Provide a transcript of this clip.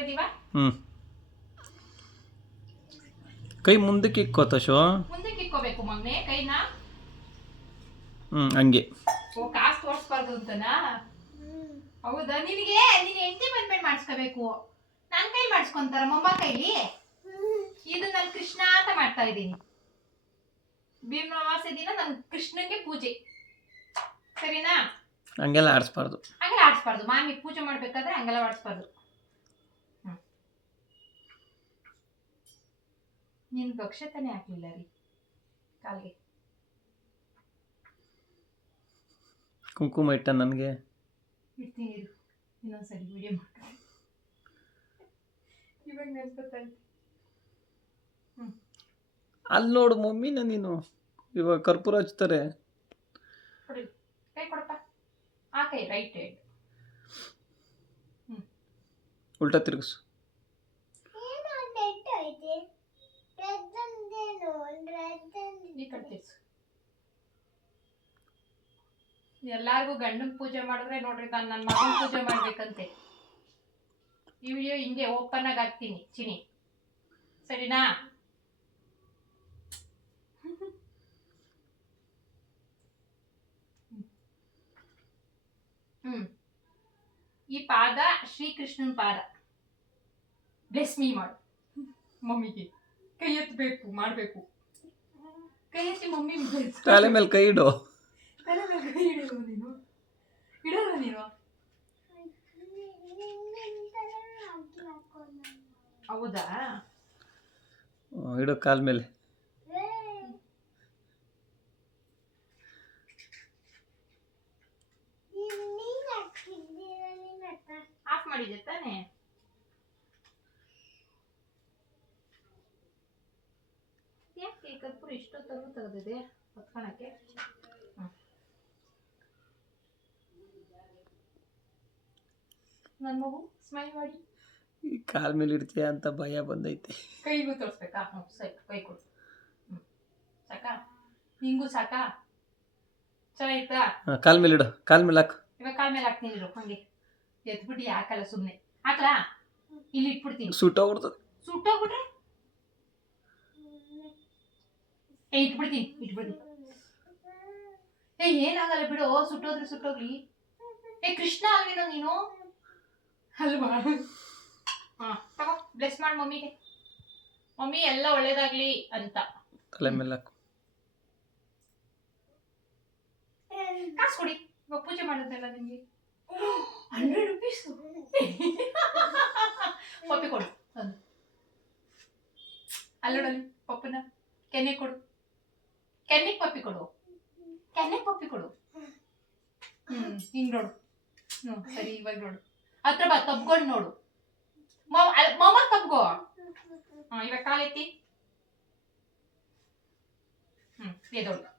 ಮಾಡ್ತಾ ಇದೀವ. ಕೈ ಮುಂದಕ್ಕೆ ಇಕ್ಕೋತ ಶೋ ಮುಂದಕ್ಕೆ ಇಕ್ಕೋಬೇಕು ಮಗ್ನೆ ಕೈನ. ಹಂಗೆ. ಓ ಕಾಸು ತೋರಿಸ್ಬಾರ್ದು ಅಂತನಾ? ಹೌದಾ? ನಿನಗೆ ನೀನು ಹೆಂಡತಿ ಬಂದ್ಮೇಲೆ ಮಾಡಿಸ್ಕೋಬೇಕು. ನನ್ನ ಕೈ ಮಾಡಿಸ್ಕೊಂತಾರ ಮೊಮ್ಮ ಕೈಲಿ. ಇದು ನಾನು ಕೃಷ್ಣ ಅಂತ ಮಾಡ್ತಾ ಇದ್ದೀನಿ. ಭೀಮ ಅಮಾವಾಸ್ಯೆ ದಿನ ನನ್ನ ಕೃಷ್ಣನ್ಗೆ ಪೂಜೆ, ಸರಿನಾ? ಹಂಗೆಲ್ಲ ಆಡಿಸ್ಬಾರ್ದು. ಹಂಗೆಲ್ಲ ಆಡಿಸ್ಬಾರ್ದು. ಮಾಮಿ ಪೂಜೆ ಮಾಡ್ಬೇಕಾದ್ರೆ ಹಂಗೆಲ್ಲ ಆಡಿಸ್ಬಾರ್ದು. ನೀನು ಅಕ್ಷತೆನೇ ಹಾಕ್ಲಿಲ್ಲ ರೀ ಕಾಲಿಗೆ. ಕುಂಕುಮ ಇಟ್ಟ ನನಗೆ ಇಡ್ತೀನಿ ಇರು, ಇನ್ನೊಂದ್ಸರಿ ವಿಡಿಯೋ ಮಾಡ್ತೀನಿ. ಇವಾಗ ನೆನ್ಸ್ಕೊತಾ ಅಲ್ಲಿ ನೋಡು ಮಮ್ಮಿನ ನೀನು ಇವಾಗ ಕರ್ಪೂರ ಹಚ್ತಾರೆ. ಕೊಡಿ ಕೈ ಕೊಡಪ್ಪ. ಆ ಕೈ ರೈಟ್ ಹ್ಯಾಂಡ್. ಉಲ್ಟಾ ತಿರುಗಿಸು. ಈ ಕಡೆ ತಿರ್ಸು. ಎಲ್ಲಾರ್ಗು ಗಂಡನ್ ಪೂಜೆ ಮಾಡಿದ್ರೆ ನೋಡ್ರಿ, ನಾನು ನನ್ನ ಮಗನ ಪೂಜೆ ಮಾಡ್ಬೇಕಂತೆ. ಈ ವಿಡಿಯೋ ಹಿಂಗೆ ಓಪನ್ ಆಗಿ ಹಾಕ್ತೀನಿ ಚಿನಿ, ಸರಿನಾ? ಈ ಪಾದ ಶ್ರೀಕೃಷ್ಣನ್ ಪಾದ. ಬ್ಲೆಸ್ ಮೀ ಮಾಡು ಮಮ್ಮಿಗೆ. ಕೈ ಎತ್ತಬೇಕು, ಮಾಡಬೇಕು. ಕೈ ಎತ್ತಿ ಮಮ್ಮಿ ತಲೆ ಮೇಲೆ ಕೈ ಇಡು. ತಲೆ ಮೇಲೆ ಕೈ ಇಡೋದು ನೀನು? ಇಡೋದು ನೀನು? ಹೌದಾ? ಇಡು ಕಾಲ್ ಮೇಲೆ. ಆಫ್ ಮಾಡಿದೆ ತಾನೆ? ಯಾಕೆ ಕರ್ಪೂರ ಇಷ್ಟೊತ್ತರೆಗೂ ತೆಗೆದಿದೆ ಹೊತ್ಕೊಳಕ್ಕೆ? ನನ್ನ ಮಗು ಸ್ಮೈಲ್ ಮಾಡಿ. ಈ ಕಾಲ್ ಮೇಲೆ ಇಡ್ತೀಯ ಅಂತ ಭಯ ಬಂದೈತೆ. ಕೈಗೂ ತೋರಿಸ್ಬೇಕಾ? ಸರಿ, ಕೈ ಕೊಡು. ಸಾಕಾ? ಹಿಂಗೂ ಸಾಕಾ? ಚೆನ್ನಾಯ್ತಾ? ಕಾಲ್ ಮೇಲೆ ಇಡು, ಕಾಲ್ ಮೇಲೆ ಹಾಕು. ಇವಾಗ ಕಾಲ್ ಮೇಲೆ ಹಾಕ್ತೀನಿ ಇರು. ಹಂಗೆ ಎದ್ಬಿಟ್ಟು ಹಾಕಲ್ಲ, ಸುಮ್ಮನೆ ಹಾಕ್ಲಾ? ಇಲ್ಲಿ ಇಟ್ಬಿಡ್ತೀನಿ. ಸುಟ್ಟೋಗ್ಬಿಡ್ತದೆ. ಸುಟ್ಟೋಗ್ಬಿಟ್ರೆ ಇಟ್ಬಿಡ್ತೀನಿ. ಏನಾಗಲ್ಲ ಬಿಡು, ಸುಟ್ಟೋದ್ರೆ ಸುಟ್ಟೋಗ್ಲಿ. ಕೃಷ್ಣ ಅಲ್ವೇನೋ ನೀನು, ಅಲ್ವಾ? ತಗೋ, ಬ್ಲೆಸ್ ಮಾಡಿ ಮಮ್ಮಿಗೆ. ಮಮ್ಮಿ ಎಲ್ಲ ಒಳ್ಳೇದಾಗ್ಲಿ ಅಂತ. ತಲೆ ಮೇಲೆ ಹಾಕು. ಕಾಸು ಕೊಡಿ, ಇವಾಗ ಪೂಜೆ ಮಾಡೋದಲ್ಲ ನಿಮ್ಗೆ. 100 ರೂಪೀಸ್. ಪಪ್ಪಿ ಕೊಡು. ಅಲ್ಲೋಡಲ್ಲಿ ಪಪ್ಪನ ಕೆನ್ನೆ ಕೊಡು. ಕೆನ್ನೆಗೆ ಪಪ್ಪಿ ಕೊಡು. ಹಿಂಗ್ ನೋಡು. ಸರಿ, ಇವಾಗ ನೋಡು. ಹತ್ರ ಬಾ, ತಬ್ಕೊಂಡು ನೋಡು. ಮಮ್ಮ ತಬ್ಗೋ. ಇವಾಗ ಕಾಲೆತ್ತಿ. ಎದೋಳು.